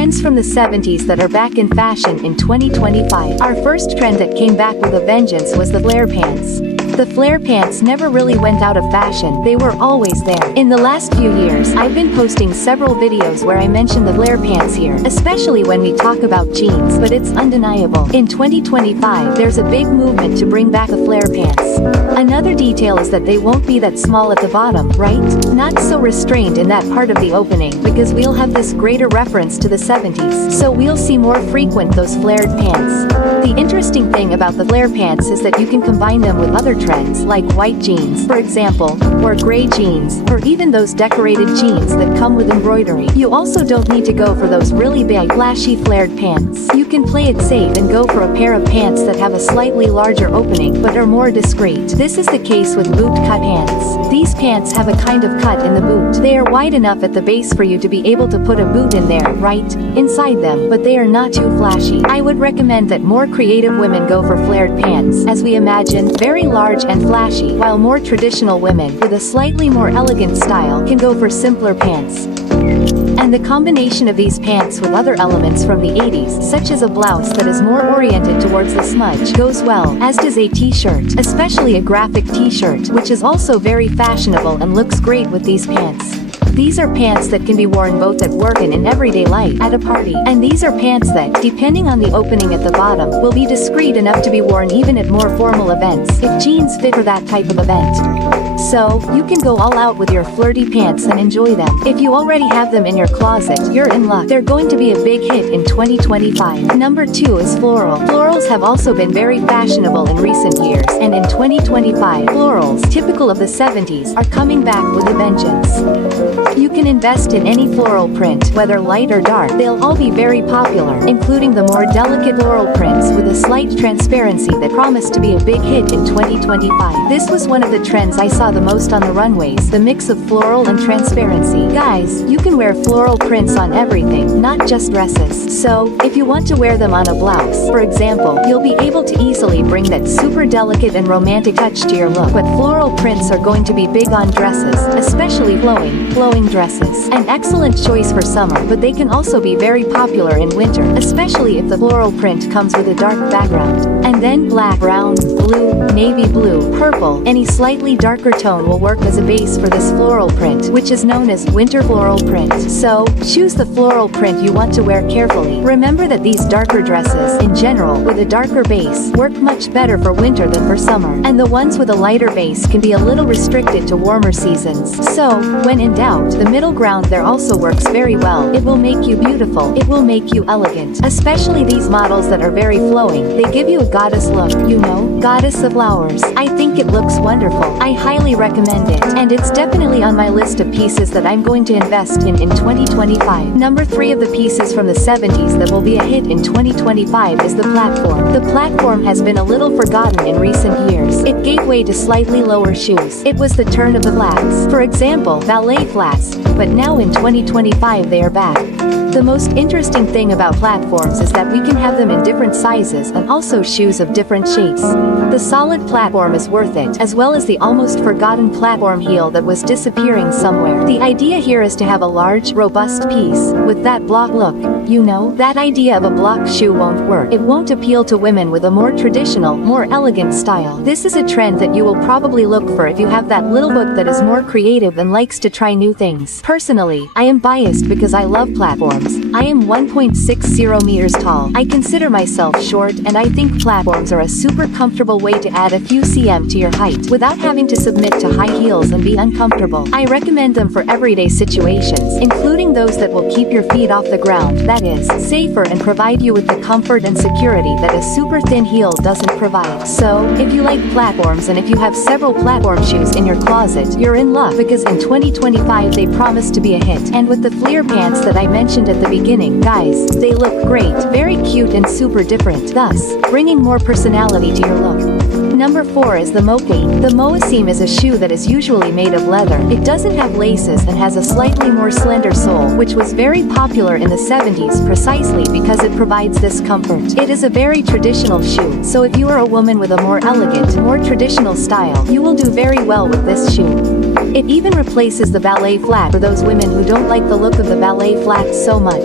Trends from the 70s that are back in fashion in 2025. Our first trend that came back with a vengeance was the flare pants. The flare pants never really went out of fashion, they were always there. In the last few years, I've been posting several videos where I mention the flare pants here, especially when we talk about jeans, but it's undeniable. In 2025, there's a big movement to bring back the flare pants. Another detail is that they won't be that small at the bottom, right? Not so restrained in that part of the opening, because we'll have this greater reference to the 70s, so we'll see more frequent those flared pants. The interesting thing about the flare pants is that you can combine them with other trends like white jeans, for example, or gray jeans, or even those decorated jeans that come with embroidery. You also don't need to go for those really big, flashy flared pants. You can play it safe and go for a pair of pants that have a slightly larger opening but are more discreet. This is the case with boot-cut pants. These pants have a kind of cut in the boot. They are wide enough at the base for you to be able to put a boot in there, right, inside them, but they are not too flashy. I would recommend that more creative women go for flared pants, as we imagine, very large and flashy, while more traditional women, with a slightly more elegant style, can go for simpler pants. And the combination of these pants with other elements from the 80s, such as a blouse that is more oriented towards the smudge, goes well, as does a t-shirt, especially a graphic t-shirt, which is also very fashionable and looks great with these pants. These are pants that can be worn both at work and in everyday life, at a party. And these are pants that, depending on the opening at the bottom, will be discreet enough to be worn even at more formal events, if jeans fit for that type of event. So, you can go all out with your flirty pants and enjoy them. If you already have them in your closet, you're in luck. They're going to be a big hit in 2025. Number 2 is floral. Florals have also been very fashionable in recent years, and in 2025, florals, typical of the 70s, are coming back with a vengeance. You can invest in any floral print, whether light or dark. They'll all be very popular, including the more delicate floral prints with a slight transparency that promise to be a big hit in 2025. This was one of the trends I saw the most on the runways, the mix of floral and transparency. Guys, you can wear floral prints on everything, not just dresses. So, if you want to wear them on a blouse, for example, you'll be able to easily bring that super delicate and romantic touch to your look. But floral prints are going to be big on dresses, especially flowing dresses. An excellent choice for summer, but they can also be very popular in winter, especially if the floral print comes with a dark background. And then black, brown, blue, navy blue, purple, any slightly darker tone will work as a base for this floral print, which is known as winter floral print. So, choose the floral print you want to wear carefully. Remember that these darker dresses, in general, with a darker base, work much better for winter than for summer. And the ones with a lighter base can be a little restricted to warmer seasons. So, when in doubt, the middle ground there also works very well. It will make you beautiful. It will make you elegant. Especially these models that are very flowing. They give you a goddess look, you know, goddess of flowers. I think it looks wonderful. I highly recommend it. And it's definitely on my list of pieces that I'm going to invest in 2025. Number 3 of the pieces from the 70s that will be a hit in 2025 is the platform. The platform has been a little forgotten in recent years. It gave way to slightly lower shoes. It was the turn of the flats. For example, ballet flats. But now in 2025 they are back. The most interesting thing about platforms is that we can have them in different sizes and also shoes of different shapes. The solid platform is worth it, as well as the almost forgotten platform heel that was disappearing somewhere. The idea here is to have a large, robust piece, with that block look. You know, that idea of a block shoe won't work. It won't appeal to women with a more traditional, more elegant style. This is a trend that you will probably look for if you have that little foot that is more creative and likes to try new things. Personally, I am biased because I love platforms. I am 1.60 meters tall. I consider myself short, and I think platforms are a super comfortable way to add a few cm to your height without having to submit to high heels and be uncomfortable. I recommend them for everyday situations, including those that will keep your feet off the ground, that is, safer and provide you with the comfort and security that a super thin heel doesn't provide. So, if you like platforms and if you have several platform shoes in your closet, you're in luck because in 2025 they promise to be a hit. And with the flare pants that I mentioned at the beginning, guys, they look great, very cute and super different, thus, bringing more personality to your look. Number 4 is the mochi. The mochi is a shoe that is usually made of leather. It doesn't have laces and has a slightly more slender sole, which was very popular in the 70s precisely because it provides this comfort. It is a very traditional shoe, so if you are a woman with a more elegant, more traditional style, you will do very well with this shoe. It even replaces the ballet flat for those women who don't like the look of the ballet flat so much.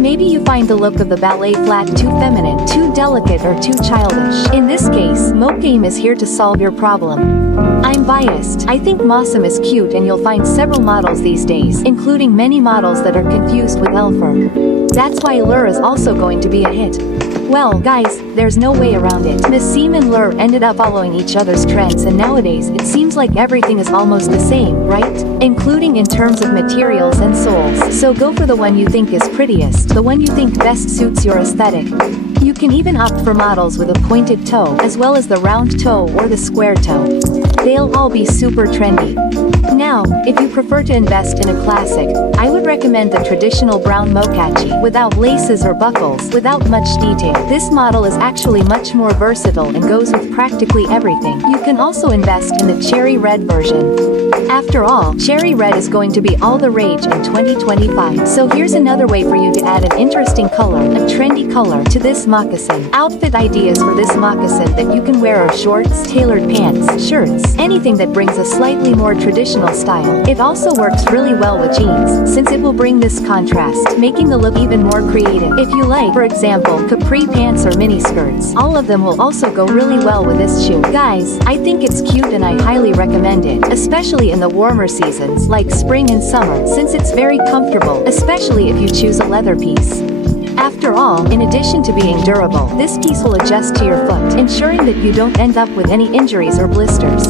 Maybe find the look of the ballet flat too feminine, too delicate, or too childish. In this case, Mokame is here to solve your problem. I'm biased. I think Mossam is cute, and you'll find several models these days, including many models that are confused with Elfer. That's why Lure is also going to be a hit. Well, guys, there's no way around it. Nassim and Lure ended up following each other's trends, and nowadays it seems like everything is almost the same, right? Including in terms of materials and soles. So go for the one you think is prettiest, the one you think best suits your aesthetic. You can even opt for models with a pointed toe, as well as the round toe or the square toe. They'll all be super trendy. Now, if you prefer to invest in a classic, I would recommend the traditional brown mokachi, without laces or buckles, without much detail. This model is actually much more versatile and goes with practically everything. You can also invest in the cherry red version. After all, cherry red is going to be all the rage in 2025. So here's another way for you to add an interesting color, a trendy color, to this moccasin. Outfit ideas for this moccasin that you can wear are shorts, tailored pants, shirts, anything that brings a slightly more traditional style. It also works really well with jeans, since it will bring this contrast, making the look even more creative. If you like, for example, capri pants or mini skirts, all of them will also go really well with this shoe. Guys, I think it's cute and I highly recommend it, especially in the warmer seasons, like spring and summer, since it's very comfortable, especially if you choose a leather piece. After all, in addition to being durable, this piece will adjust to your foot, ensuring that you don't end up with any injuries or blisters.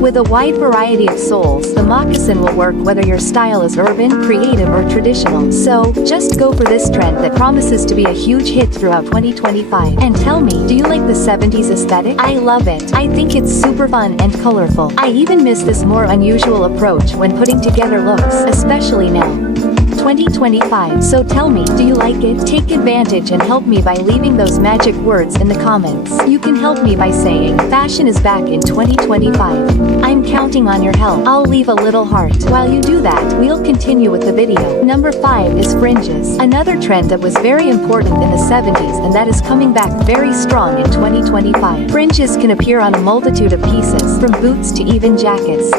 With a wide variety of soles, the moccasin will work whether your style is urban, creative, or traditional. So, just go for this trend that promises to be a huge hit throughout 2025. And tell me, do you like the 70s aesthetic? I love it. I think it's super fun and colorful. I even miss this more unusual approach when putting together looks, especially now. 2025. So tell me, do you like it? Take advantage and help me by leaving those magic words in the comments. You can help me by saying, fashion is back in 2025. I'm counting on your help. I'll leave a little heart. While you do that, we'll continue with the video. Number 5 is fringes. Another trend that was very important in the 70s and that is coming back very strong in 2025. Fringes can appear on a multitude of pieces, from boots to even jackets.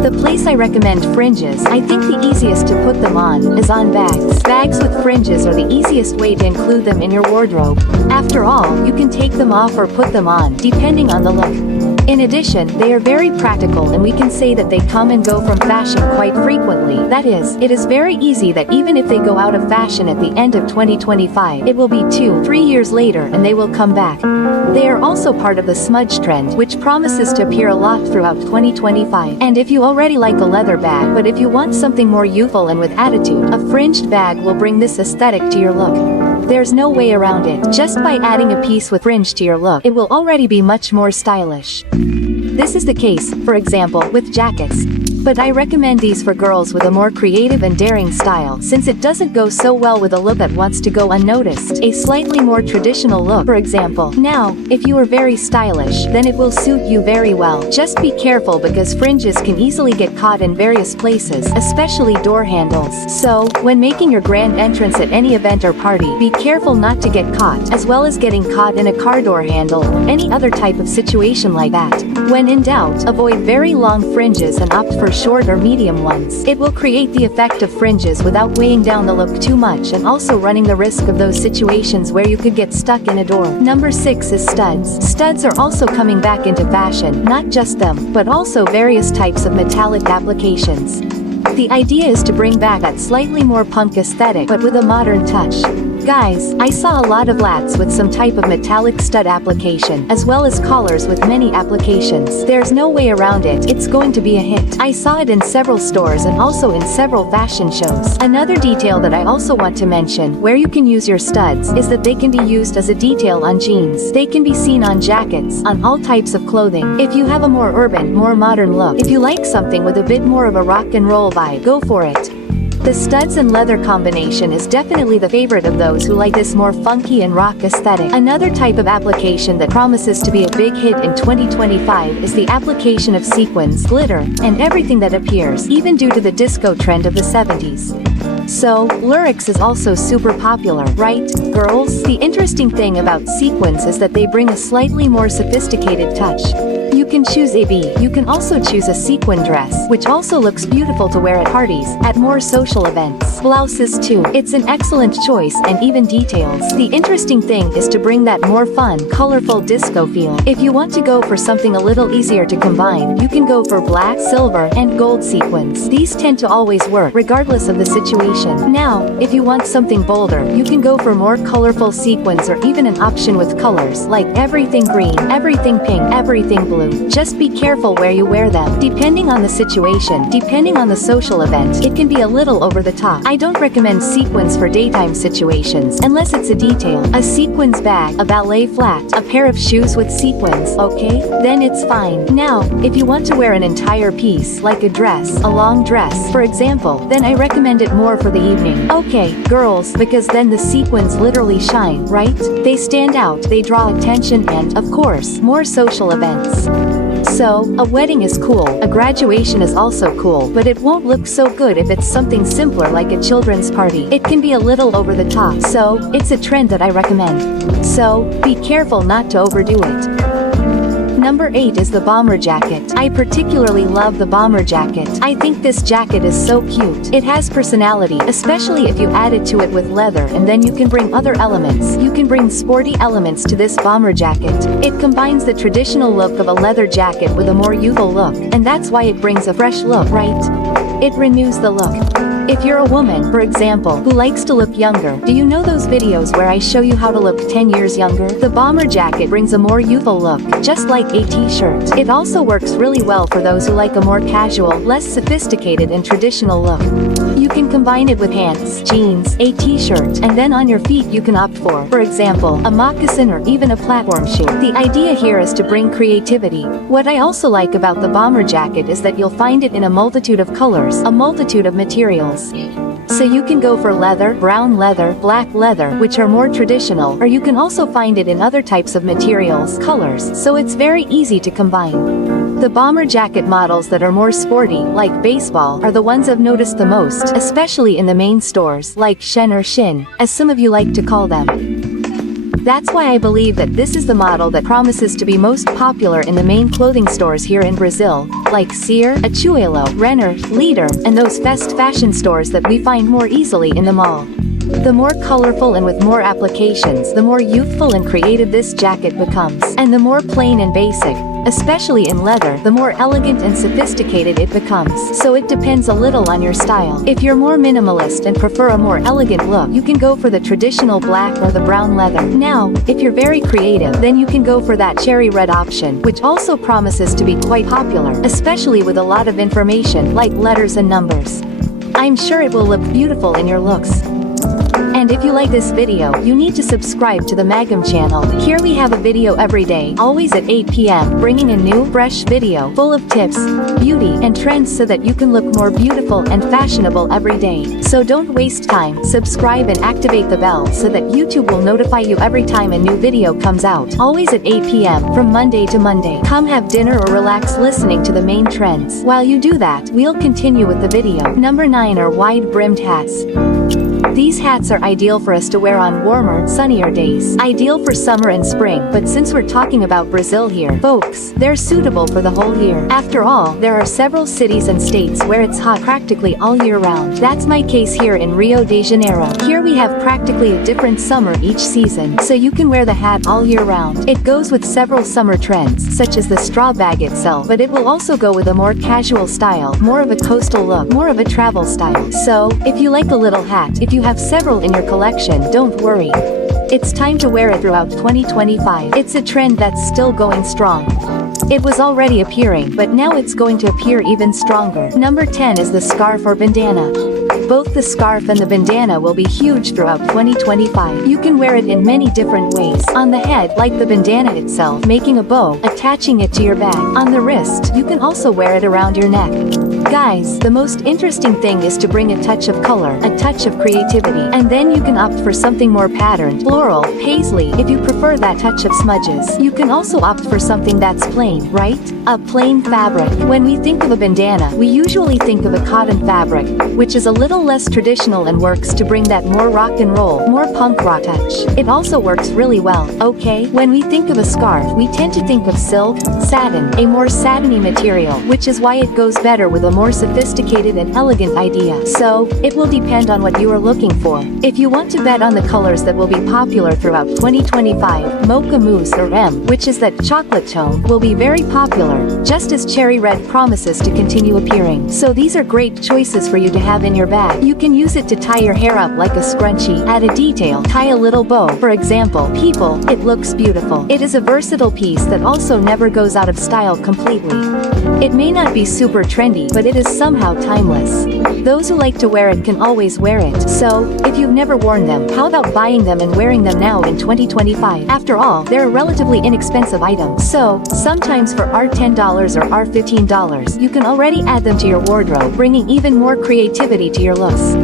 The place I recommend fringes, I think the easiest to put them on, is on bags. Bags with fringes are the easiest way to include them in your wardrobe. After all, you can take them off or put them on, depending on the look. In addition, they are very practical and we can say that they come and go from fashion quite frequently. That is, it is very easy that even if they go out of fashion at the end of 2025, it will be 2-3 years later and they will come back. They are also part of the smudge trend, which promises to appear a lot throughout 2025. And if you already like a leather bag, but if you want something more youthful and with attitude, a fringed bag will bring this aesthetic to your look. There's no way around it. Just by adding a piece with fringe to your look, it will already be much more stylish. This is the case, for example, with jackets. But I recommend these for girls with a more creative and daring style, since it doesn't go so well with a look that wants to go unnoticed. A slightly more traditional look, for example. Now, if you are very stylish, then it will suit you very well. Just be careful because fringes can easily get caught in various places, especially door handles. So, when making your grand entrance at any event or party, be careful not to get caught, as well as getting caught in a car door handle or any other type of situation like that. When in doubt, avoid very long fringes and opt for short or medium ones. It will create the effect of fringes without weighing down the look too much and also running the risk of those situations where you could get stuck in a door. Number 6 is studs. Studs are also coming back into fashion, not just them, but also various types of metallic applications. The idea is to bring back that slightly more punk aesthetic but with a modern touch. Guys, I saw a lot of lats with some type of metallic stud application, as well as collars with many applications. There's no way around it, it's going to be a hit. I saw it in several stores and also in several fashion shows. Another detail that I also want to mention, where you can use your studs, is that they can be used as a detail on jeans. They can be seen on jackets, on all types of clothing. If you have a more urban, more modern look, if you like something with a bit more of a rock and roll vibe, go for it. The studs and leather combination is definitely the favorite of those who like this more funky and rock aesthetic. Another type of application that promises to be a big hit in 2025 is the application of sequins, glitter, and everything that appears, even due to the disco trend of the 70s. So, Lurex is also super popular, right, girls? The interesting thing about sequins is that they bring a slightly more sophisticated touch. You can choose a B. You can also choose a sequin dress, which also looks beautiful to wear at parties, at more social events. Blouses too. It's an excellent choice and even details. The interesting thing is to bring that more fun, colorful disco feel. If you want to go for something a little easier to combine, you can go for black, silver, and gold sequins. These tend to always work, regardless of the situation. Now, if you want something bolder, you can go for more colorful sequins or even an option with colors, like everything green, everything pink, everything blue. Just be careful where you wear them. Depending on the situation, depending on the social event, it can be a little over the top. I don't recommend sequins for daytime situations, unless it's a detail. A sequins bag, a ballet flat, a pair of shoes with sequins, okay? Then it's fine. Now, if you want to wear an entire piece, like a dress, a long dress, for example, then I recommend it more for the evening. Okay, girls, because then the sequins literally shine, right? They stand out, they draw attention and, of course, more social events. So, a wedding is cool, a graduation is also cool, but it won't look so good if it's something simpler like a children's party. It can be a little over the top, so, it's a trend that I recommend. So, be careful not to overdo it. Number 8 is the bomber jacket. I particularly love the bomber jacket. I think this jacket is so cute. It has personality, especially if you add it to it with leather, and then you can bring other elements. You can bring sporty elements to this bomber jacket. It combines the traditional look of a leather jacket with a more youthful look, and that's why it brings a fresh look, right? It renews the look. If you're a woman, for example, who likes to look younger, do you know those videos where I show you how to look 10 years younger? The bomber jacket brings a more youthful look, just like a t-shirt. It also works really well for those who like a more casual, less sophisticated and traditional look. You can combine it with pants, jeans, a t-shirt, and then on your feet you can opt for example, a moccasin or even a platform shoe. The idea here is to bring creativity. What I also like about the bomber jacket is that you'll find it in a multitude of colors, a multitude of materials. So you can go for leather, brown leather, black leather, which are more traditional, or you can also find it in other types of materials, colors, so it's very easy to combine. The bomber jacket models that are more sporty, like baseball, are the ones I've noticed the most, especially in the main stores, like Shein or Shin, as some of you like to call them. That's why I believe that this is the model that promises to be most popular in the main clothing stores here in Brazil, like Sear, Achuelo, Renner, Leader, and those fast fashion stores that we find more easily in the mall. The more colorful and with more applications, the more youthful and creative this jacket becomes, and the more plain and basic, especially in leather, the more elegant and sophisticated it becomes. So it depends a little on your style. If you're more minimalist and prefer a more elegant look, you can go for the traditional black or the brown leather. Now, if you're very creative, then you can go for that cherry red option, which also promises to be quite popular, especially with a lot of information, like letters and numbers. I'm sure it will look beautiful in your looks. And if you like this video, you need to subscribe to the Magam channel. Here we have a video every day, always at 8 p.m, bringing a new, fresh video, full of tips, beauty, and trends so that you can look more beautiful and fashionable every day. So don't waste time, subscribe and activate the bell so that YouTube will notify you every time a new video comes out, always at 8 p.m, from Monday to Monday. Come have dinner or relax listening to the main trends. While you do that, we'll continue with the video. Number 9 are wide-brimmed hats. These hats are ideal for us to wear on warmer, sunnier days. Ideal for summer and spring, but since we're talking about Brazil here, folks, they're suitable for the whole year. After all, there are several cities and states where it's hot practically all year round. That's my case here in Rio de Janeiro. Here we have practically a different summer each season, so you can wear the hat all year round. It goes with several summer trends, such as the straw bag itself, but it will also go with a more casual style, more of a coastal look, more of a travel style. So, if you like a little hat, if you have several in your collection, don't worry. It's time to wear it throughout 2025. It's a trend that's still going strong. It was already appearing, but now it's going to appear even stronger. Number 10 is the scarf or bandana. Both the scarf and the bandana will be huge throughout 2025. You can wear it in many different ways. On the head, like the bandana itself, making a bow, attaching it to your bag. On the wrist, you can also wear it around your neck. Guys, the most interesting thing is to bring a touch of color, a touch of creativity, and then you can opt for something more patterned, floral, paisley, if you prefer that touch of smudges. You can also opt for something that's plain, right? A plain fabric. When we think of a bandana, we usually think of a cotton fabric, which is a little less traditional and works to bring that more rock and roll, more punk rock touch. It also works really well, okay? When we think of a scarf, we tend to think of silk, satin, a more satiny material, which is why it goes better with a more sophisticated and elegant idea. So, it will depend on what you are looking for. If you want to bet on the colors that will be popular throughout 2025, Mocha Mousse or M, which is that chocolate tone, will be very popular, just as Cherry Red promises to continue appearing. So these are great choices for you to have in your bag. You can use it to tie your hair up like a scrunchie, add a detail, tie a little bow. For example, people, it looks beautiful. It is a versatile piece that also never goes out of style completely. It may not be super trendy, but it is somehow timeless. Those who like to wear it can always wear it. So, if you've never worn them, how about buying them and wearing them now in 2025? After all, they're a relatively inexpensive item. So, sometimes for $10 or $15, you can already add them to your wardrobe, bringing even more creativity to your looks.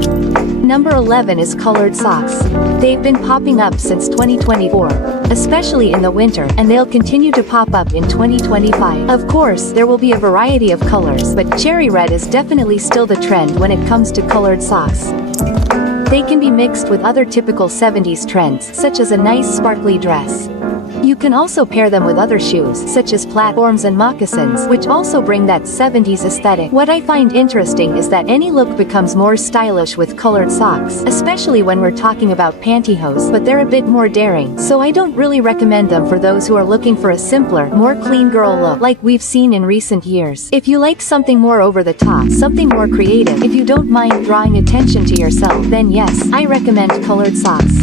Number 11 is colored socks. They've been popping up since 2024, especially in the winter, and they'll continue to pop up in 2025. Of course, there will be a variety of colors, but cherry red is definitely still the trend when it comes to colored socks. They can be mixed with other typical 70s trends, such as a nice sparkly dress. You can also pair them with other shoes, such as platforms and moccasins, which also bring that 70s aesthetic. What I find interesting is that any look becomes more stylish with colored socks, especially when we're talking about pantyhose, but they're a bit more daring, so I don't really recommend them for those who are looking for a simpler, more clean girl look, like we've seen in recent years. If you like something more over the top, something more creative, if you don't mind drawing attention to yourself, then yes, I recommend colored socks.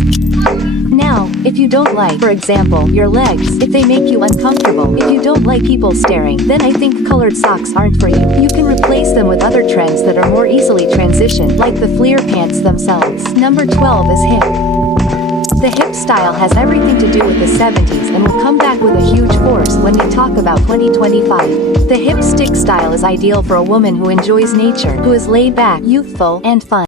Now, if you don't like, for example, your legs, if they make you uncomfortable, if you don't like people staring, then I think colored socks aren't for you. You can replace them with other trends that are more easily transitioned, like the flare pants themselves. Number 12 is hip. The hip style has everything to do with the 70s and will come back with a huge force when we talk about 2025. The hip stick style is ideal for a woman who enjoys nature, who is laid back, youthful, and fun.